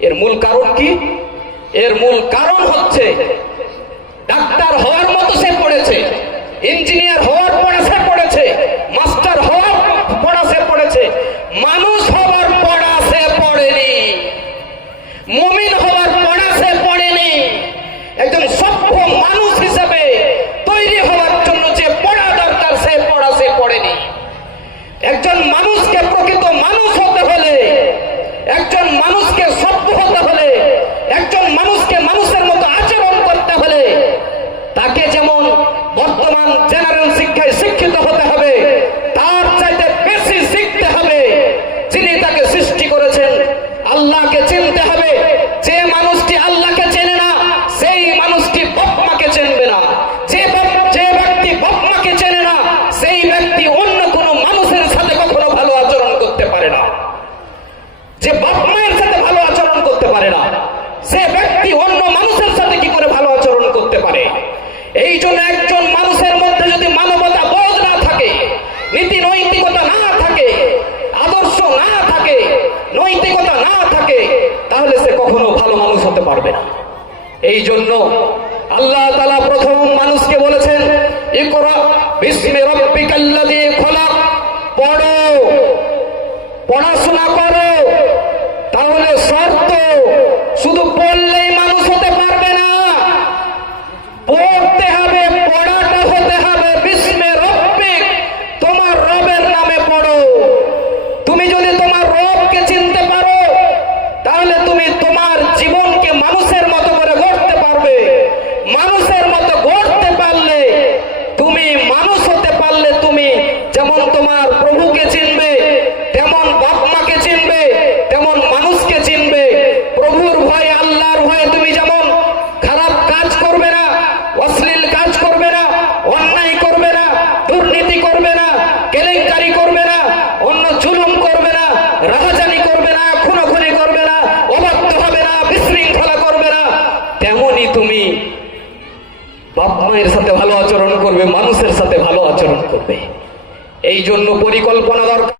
এর মূল কারণ কি? এর মূল কারণ হচ্ছে ডাক্তার হওয়ার মতো সে পড়েছে, ইঞ্জিনিয়ার হওয়ার পড়া সে পড়েছে, মাস্টার হওয়ার পড়া সে পড়েছে, মানুষ হওয়ার পড়া সে পড়েনি, মুমিন হওয়ার পড়া সে পড়েনি। একজন সভ্য মানুষ হিসেবে তৈরি হওয়ার জন্য যে পড়া দরকার, সে পড়া সে পড়েনি। একজন মানুষকে প্রকৃত মানুষ হতে হলে, একজন মানুষকে সভ্য হতে হলে একজন মানুষকে মানুষের মতো আচরণ করতে হলে তাকে যেমন বর্তমান জেনারেল শিক্ষায় শিক্ষিত হতে হবে, তার চাইতে বেশি শিখতে হবে, যিনি তাকে সৃষ্টি করেছেন, আল্লাহকে চিনতে হবে। যে মানুষটি আল্লাহকে চেনে না, সেই মানুষটি বাপমাকে চিনবে না। যে যে ব্যক্তি বাপমাকে চেনে না, সেই ব্যক্তি অন্য কোনো মানুষের সাথে কখনো ভালো আচরণ করতে পারে না। যে বাপমায়ের সাথে ভালো আচরণ করতে পারে না সে ব্যক্তি অন্য মানুষের সাথে কি করে ভালো আচরণ করতে পারে? এই জন্য একজন মানুষের মধ্যে যদি মানবতা বোধ না থাকে, নীতি নৈতিকতা না থাকে, আদর্শ না থাকে, নৈতিকতা না থাকে, তাহলে সে কখনো ভালো মানুষ হতে পারবে না। এই জন্য আল্লাহ তালা প্রথম মানুষকে বলেছেন পড়ো, পড়াশোনা করো, তাহলে শর্ত শুধু পড়লেই মানুষ হতে পারবে না পড়তে হবে পড়াটা হতে হবে বিস্মে রব্বিক তোমার রবের নামে পড়ো তুমি যদি তোমার রবকে চিনতে পারো তাহলে তুমি তোমার জীবনকে মানুষের মতো করে গড়তে পারবে মানুষের মতো গড়তে পারলে তুমি মানুষ হতে পারলে তুমি যেমন তোমার প্রভুকে চিনবে তেমন বাপ মাকে চিনবে তেমন মানুষকে চিনবে প্রভুর ভয়ে আল্লাহর ভয়ে তুমি যেমন খারাপ কাজ করবে না অশ্লীল কাজ করবে না অন্যায় করবে না দুর্নীতি করবে না কেলেঙ্কারি করবে না অন্য জুলুম করবে না রাজাজানি করবে না খুনোখুনি করবে না অবাধ্য হবে না বিশৃঙ্খলা করবে না তেমনই তুমি মায়ের সাথে ভালো আচরণ করবে মানুষের সাথে ভালো আচরণ করবে। এই জন্য পরিকল্পনা দরকার।